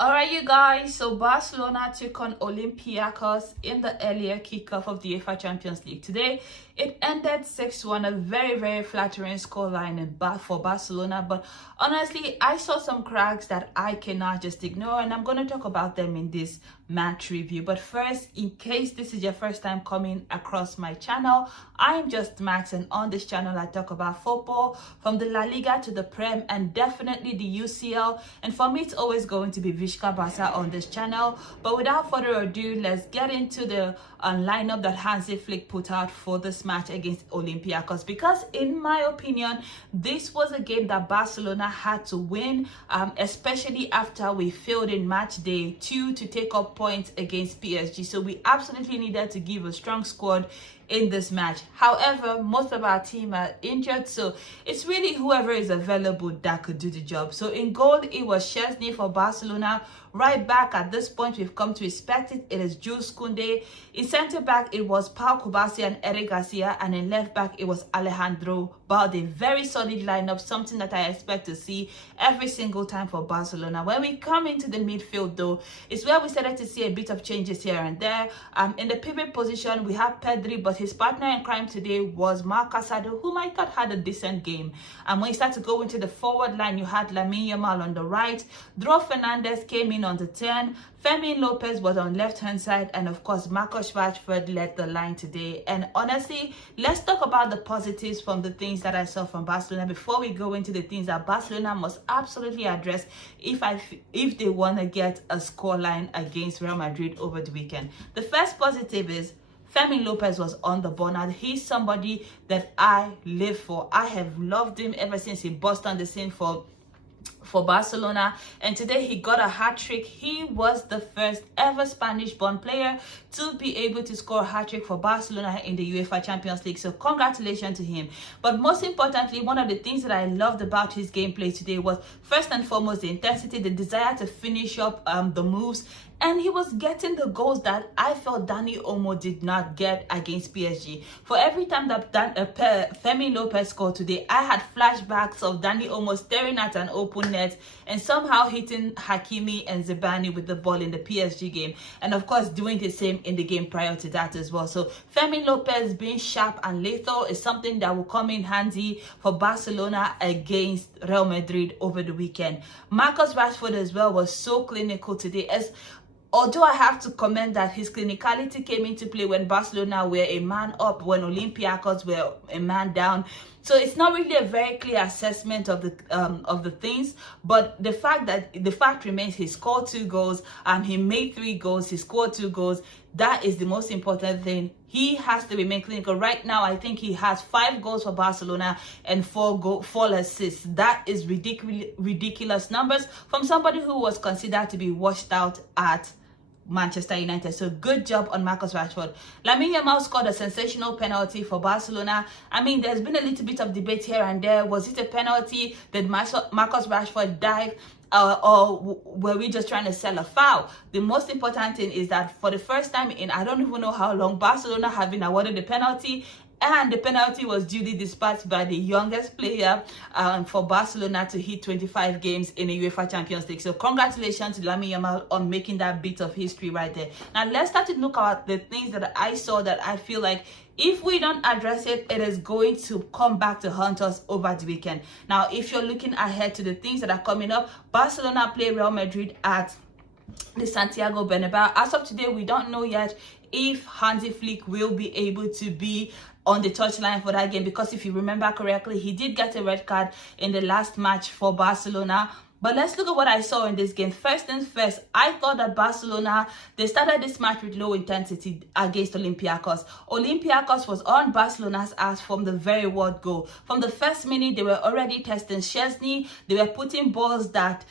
Alright, you guys, so Barcelona took on Olympiacos in the earlier kickoff of the UEFA Champions League today. It ended 6-1, a very flattering scoreline for Barcelona. But honestly, I saw some cracks that I cannot just ignore, and I'm going to talk about them in this match review. But first, in case this is your first time coming across my channel, I'm just Max, and on this channel I talk about football from the La Liga to the Prem and definitely the UCL. And for me, it's always going to be Barca on this channel. But without further ado, let's get into the lineup that Hansi put out for this match against Olympiacos, because in my opinion, this was a game that Barcelona had to win, especially after we failed in match day 2 to take up points against PSG. So we absolutely needed to give a strong squad in this match. However, most of our team are injured, so it's really whoever is available that could do the job. So in goal, it was Szczesny for Barcelona. Right back, at this point we've come to expect it, it is Jules Koundé. In centre back, it was Pau Kubasi and Eric Garcia, and in left back, it was Alejandro Balde. Very solid lineup, something that I expect to see every single time for Barcelona. When we come into the midfield though, it's where we started to see a bit of changes here and there. In the pivot position, we have Pedri, but his partner in crime today was Marc Casado, whom I thought had a decent game. And when you start to go into the forward line, you had Lamine Yamal on the right, Dro Fernandez came in on the 10, Fermin Lopez was on left hand side, and of course Marcus Rashford led the line today. And honestly, let's talk about the positives from the things that I saw from Barcelona before we go into the things that Barcelona must absolutely address if they want to get a scoreline against Real Madrid over the weekend. The first positive is Fermin Lopez was on the ball. Now, he's somebody that I live for. I have loved him ever since he burst on the scene for Barcelona, and today he got a hat-trick. He was the first ever Spanish-born player to be able to score a hat-trick for Barcelona in the UEFA Champions League, so congratulations to him. But most importantly, one of the things that I loved about his gameplay today was first and foremost the intensity, the desire to finish up the moves, and he was getting the goals that I felt Dani Olmo did not get against PSG. For every time that Fermin Lopez scored today, I had flashbacks of Dani Olmo staring at an open net and somehow hitting Hakimi and Zebani with the ball in the PSG game, and of course doing the same in the game prior to that as well. So Fermin Lopez being sharp and lethal is something that will come in handy for Barcelona against Real Madrid over the weekend. Marcus Rashford as well was so clinical today, although I have to comment that his clinicality came into play when Barcelona were a man up, when Olympiacos were a man down. So it's not really a very clear assessment of the things, but the fact remains he scored 2 goals and he made 3 goals, he scored 2 goals. That is the most important thing. He has to remain clinical. Right now, I think he has 5 goals for Barcelona and 4 assists. That is ridiculous numbers from somebody who was considered to be washed out at Manchester United. So good job on Marcus Rashford. Lamine Yamal scored a sensational penalty for Barcelona. I mean, there's been a little bit of debate here and there. Was it a penalty? Did Marcus Rashford dive? Or were we just trying to sell a foul? The most important thing is that for the first time in I don't even know how long, Barcelona have been awarded the penalty, and the penalty was duly dispatched by the youngest player for Barcelona to hit 25 games in the UEFA Champions League. So congratulations to Lamine Yamal on making that bit of history right there. Now let's start to look at the things that I saw that I feel like if we don't address it, it is going to come back to haunt us over the weekend. Now, if you're looking ahead to the things that are coming up, Barcelona play Real Madrid at the Santiago Bernabeu. As of today, we don't know yet if Hansi will be able to be on the touchline for that game, because if you remember correctly, he did get a red card in the last match for Barcelona. But let's look at what I saw in this game. First things first, I thought that Barcelona, they started this match with low intensity against Olympiacos. Olympiacos was on Barcelona's ass from the very word go. From the first minute, they were already testing Szczesny. They were putting balls that,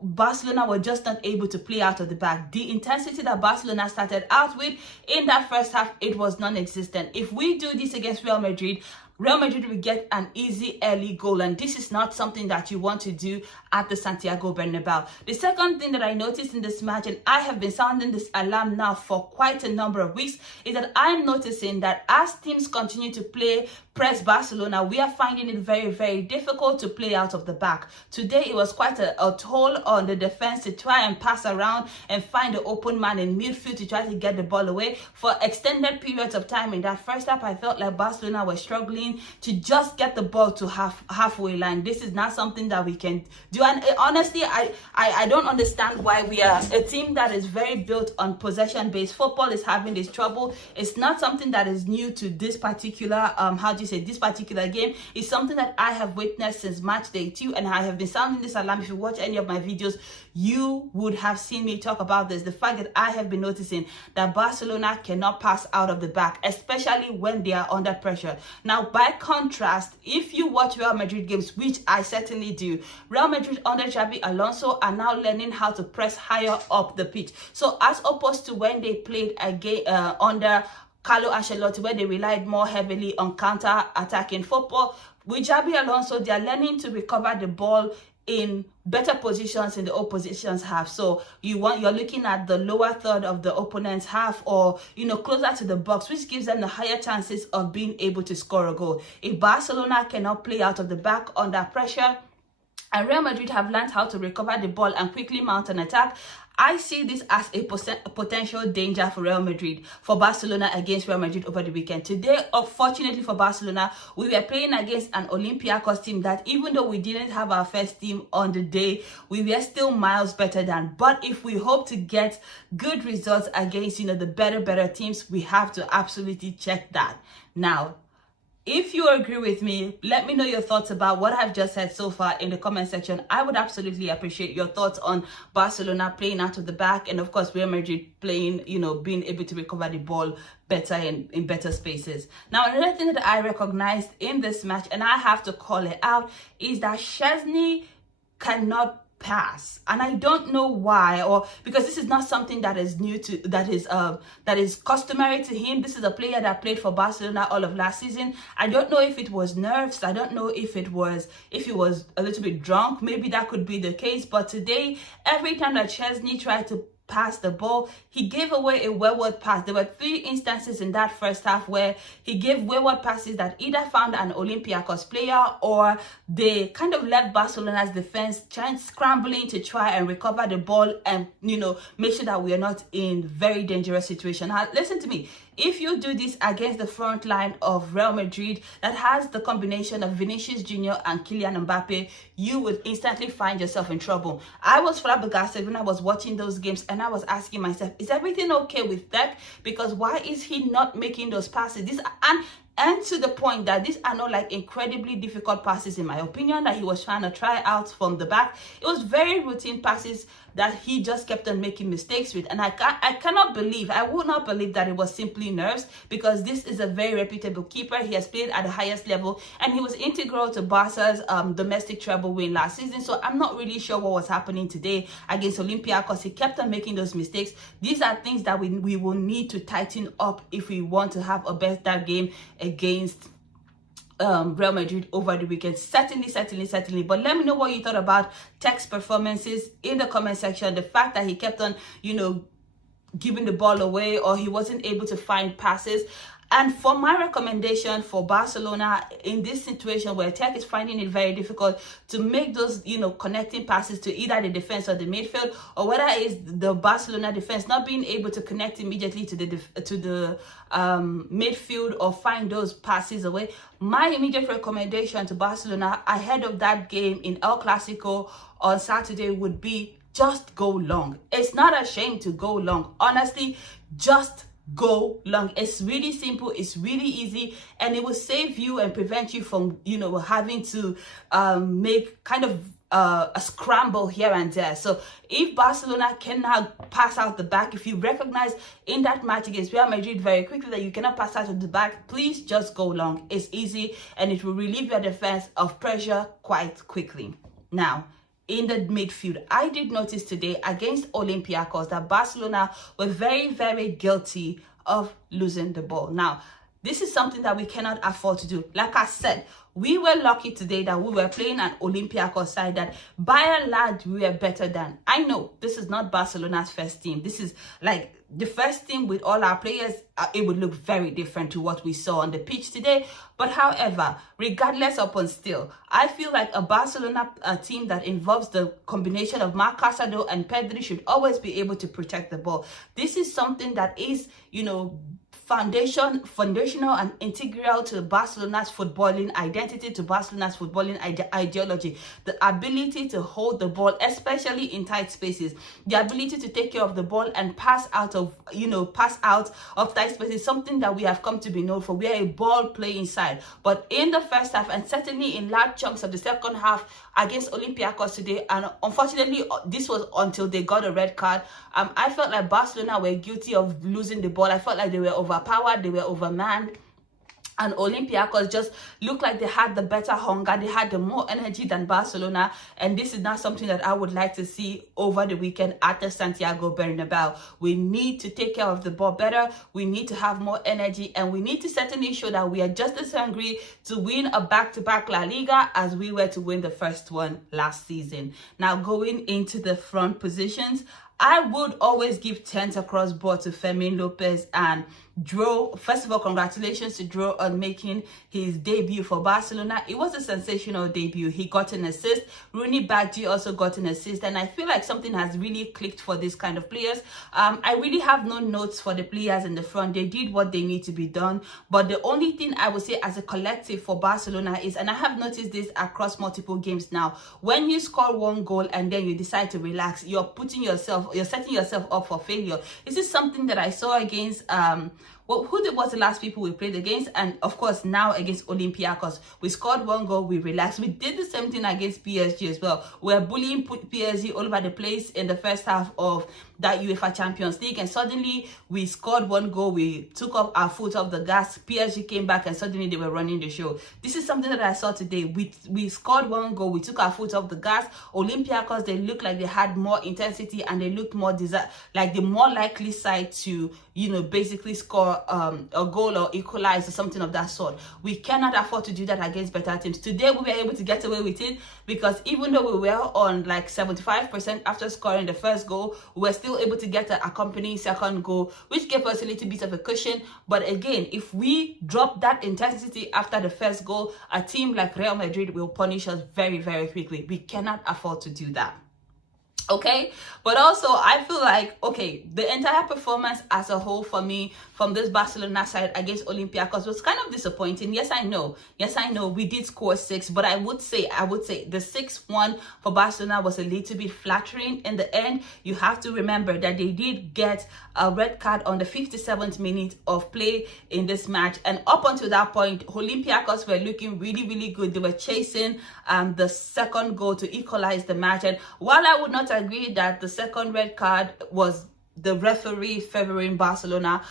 Barcelona were just not able to play out of the back. The intensity that Barcelona started out with in that first half, it was non-existent. If we do this against Real Madrid will get an easy early goal, and this is not something that you want to do at the Santiago Bernabeu. The second thing that I noticed in this match, and I have been sounding this alarm now for quite a number of weeks, is that I'm noticing that as teams continue to play press Barcelona, we are finding it very, very difficult to play out of the back. Today, it was quite a toll on the defense to try and pass around and find the open man in midfield to try to get the ball away. For extended periods of time in that first half, I felt like Barcelona were struggling to just get the ball to halfway line. This is not something that we can do. And honestly, I don't understand why we are a team that is very built on possession-based football is having this trouble. It's not something that is new to this particular this particular game. Is something that I have witnessed since match day 2, and I have been sounding this alarm. If you watch any of my videos, you would have seen me talk about this. The fact that I have been noticing that Barcelona cannot pass out of the back, especially when they are under pressure. Now, by contrast, if you watch Real Madrid games, which I certainly do, Real Madrid under Xabi Alonso are now learning how to press higher up the pitch. So as opposed to when they played again under Carlo Ancelotti, where they relied more heavily on counter-attacking football, with Xabi Alonso, they are learning to recover the ball in better positions in the opposition's half. So you're looking at the lower third of the opponent's half, or closer to the box, which gives them the higher chances of being able to score a goal. If Barcelona cannot play out of the back under pressure, and Real Madrid have learned how to recover the ball and quickly mount an attack, I see this as a potential danger for Real Madrid, for Barcelona against Real Madrid over the weekend. Today, unfortunately for Barcelona, we were playing against an Olympiacos team that, even though we didn't have our first team on the day, we were still miles better than. But if we hope to get good results against, the better teams, we have to absolutely check that. Now, if you agree with me, let me know your thoughts about what I've just said so far in the comment section. I would absolutely appreciate your thoughts on Barcelona playing out of the back, and of course Real Madrid playing, being able to recover the ball better in better spaces. Now, another thing that I recognized in this match, and I have to call it out, is that Szczesny cannot pass, and I don't know why, or because this is not something that is new to that is customary to him. This is a player that played for Barcelona all of last season. I don't know if it was nerves. I don't know if he was a little bit drunk. Maybe that could be the case. But today, every time that Szczesny tried to pass the ball, he gave away a wayward pass. There were 3 instances in that first half where he gave wayward passes that either found an Olympiacos player, or they kind of left Barcelona's defense scrambling to try and recover the ball and make sure that we are not in very dangerous situation. Now, listen to me. If you do this against the front line of Real Madrid that has the combination of Vinicius Jr. and Kylian Mbappe, you would instantly find yourself in trouble. I was flabbergasted when I was watching those games, and I was asking myself, is everything okay with Deck? Because why is he not making those passes? And to the point that these are not like incredibly difficult passes, in my opinion, that he was trying to try out from the back. It was very routine passes that he just kept on making mistakes with. And I would not believe that it was simply nerves, because this is a very reputable keeper. He has played at the highest level, and he was integral to Barca's domestic treble win last season. So I'm not really sure what was happening today against Olympiacos. He kept on making those mistakes. These are things that we will need to tighten up if we want to have a better game against Real Madrid over the weekend. Certainly. But let me know what you thought about Tech's performances in the comment section. The fact that he kept on, giving the ball away, or he wasn't able to find passes. And for my recommendation for Barcelona in this situation where Tech is finding it very difficult to make those, connecting passes to either the defense or the midfield, or whether it's the Barcelona defense not being able to connect immediately to the midfield or find those passes away, my immediate recommendation to Barcelona ahead of that game in El Clásico on Saturday would be just go long. It's not a shame to go long. Honestly, just go long. It's really simple, it's really easy, and it will save you and prevent you from having to make kind of a scramble here and there. So if Barcelona cannot pass out the back, if you recognize in that match against Real Madrid very quickly that you cannot pass out of the back, please just go long. It's easy, and it will relieve your defense of pressure quite quickly. Now, in the midfield, I did notice today against Olympiacos that Barcelona were very, very guilty of losing the ball. Now, This is something that we cannot afford to do. Like I said, we were lucky today that we were playing an Olympiacos side that by and large we were better than. I know this is not Barcelona's first team. This is like the first team with all our players. It would look very different to what we saw on the pitch today. But however, regardless upon still, I feel like a Barcelona team that involves the combination of Marc Casado and Pedri should always be able to protect the ball. This is something that is, you know, foundational and integral to Barcelona's footballing identity, to Barcelona's footballing ideology. The ability to hold the ball, especially in tight spaces, the ability to take care of the ball and pass out of tight spaces, something that we have come to be known for. We are a ball playing side. But in the first half, and certainly in large chunks of the second half against Olympiacos today, and unfortunately this was until they got a red card, I felt like Barcelona were guilty of losing the ball. I felt like they were overpowered, they were overmanned. And Olympiacos just looked like they had the better hunger, they had the more energy than Barcelona. And this is not something that I would like to see over the weekend at the Santiago Bernabeu. We need to take care of the ball better, we need to have more energy, and we need to certainly show that we are just as hungry to win a back-to-back La Liga as we were to win the first one last season. Now, going into the front positions, I would always give 10 across board to Fermin Lopez and Dro. First of all, congratulations to Dro on making his debut for Barcelona. It was a sensational debut. He got an assist. Rooney Badji also got an assist, and I feel like something has really clicked for this kind of players. I really have no notes for the players in the front. They did what they need to be done, but the only thing I would say as a collective for Barcelona is, and I have noticed this across multiple games now, when you score one goal and then you decide to relax, you're setting yourself up for failure. This is something that I saw against who was the last people we played against, and of course now against Olympiacos. We scored one goal, we relaxed. We did the same thing against PSG as well. We're bullying PSG all over the place in the first half of that UEFA Champions League, and suddenly we scored one goal, we took up our foot off the gas, PSG came back, and suddenly they were running the show. This is something that I saw today. We scored one goal, we took our foot off the gas. Olympiacos, they looked like they had more intensity and they looked more like the more likely side to, you know, basically score a goal or equalize or something of that sort. We cannot afford to do that against better teams. Today we were able to get away with it because even though we were on like 75% after scoring the first goal, we were still able to get an accompanying second goal, which gave us a little bit of a cushion. But again, if we drop that intensity after the first goal, a team like Real Madrid will punish us very, very quickly. We cannot afford to do that. Okay, but also I feel like, okay, the entire performance as a whole for me from this Barcelona side against Olympiacos was kind of disappointing. Yes, I know we did score 6, but I would say the 6-1 for Barcelona was a little bit flattering in the end. You have to remember that they did get a red card on the 57th minute of play in this match, and up until that point Olympiacos were looking really, really good. They were chasing the second goal to equalize the match, and while I would not agree that the second red card was the referee favoring Barcelona,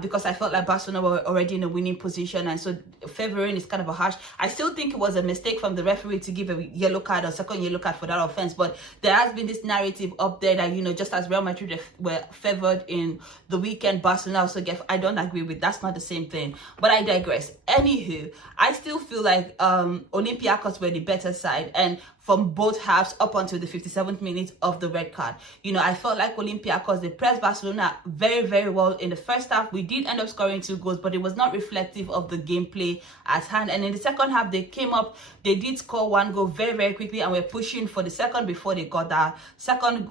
because I felt like Barcelona were already in a winning position, and so favoring is kind of a harsh. I still think it was a mistake from the referee to give a yellow card or second yellow card for that offense, but there has been this narrative up there that, you know, just as Real Madrid were favored in the weekend, Barcelona also get. I don't agree with that's not the same thing, but I digress. Anywho, I still feel like Olympiacos were the better side, and from both halves up until the 57th minute of the red card. You know, I felt like Olympiacos, they pressed Barcelona very, very well in the first half. We did end up scoring 2 goals, but it was not reflective of the gameplay at hand. And in the second half, they came up, they did score 1 goal very, very quickly, and were pushing for the second before they got that second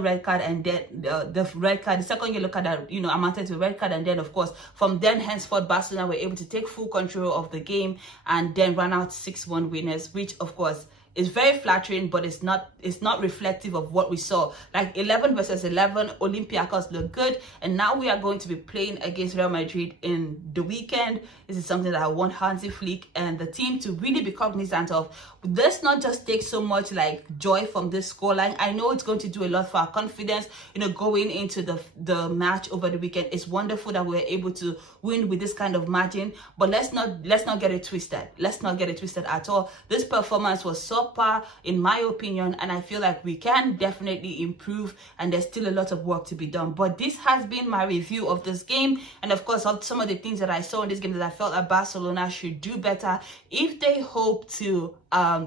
red card, and then the second yellow card that, you know, amounted to a red card. And then, of course, from then henceforth, Barcelona were able to take full control of the game and then run out 6-1 winners, which, of course, is very flattering, but it's not reflective of what we saw. Like 11 versus 11, Olympiacos look good, and now we are going to be playing against Real Madrid in the weekend. This is something that I want Hansi Flick and the team to really be cognizant of. Let's not just take so much like joy from this scoreline. I know it's going to do a lot for our confidence, you know, going into the match over the weekend. It's wonderful that we're able to win with this kind of margin, but let's not get it twisted. Let's not get it twisted at all. This performance was so subpar in my opinion, and I feel like we can definitely improve, and there's still a lot of work to be done. But this has been my review of this game, and of course some of the things that I saw in this game that I felt that Barcelona should do better if they hope to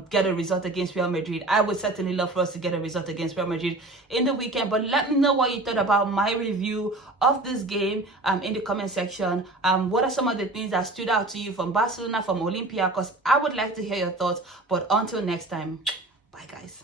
get a result against Real Madrid. I would certainly love for us to get a result against Real Madrid in the weekend. But let me know what you thought about my review of this game in the comment section. What are some of the things that stood out to you from Barcelona, from Olympiacos? I would like to hear your thoughts. But until next time, bye guys.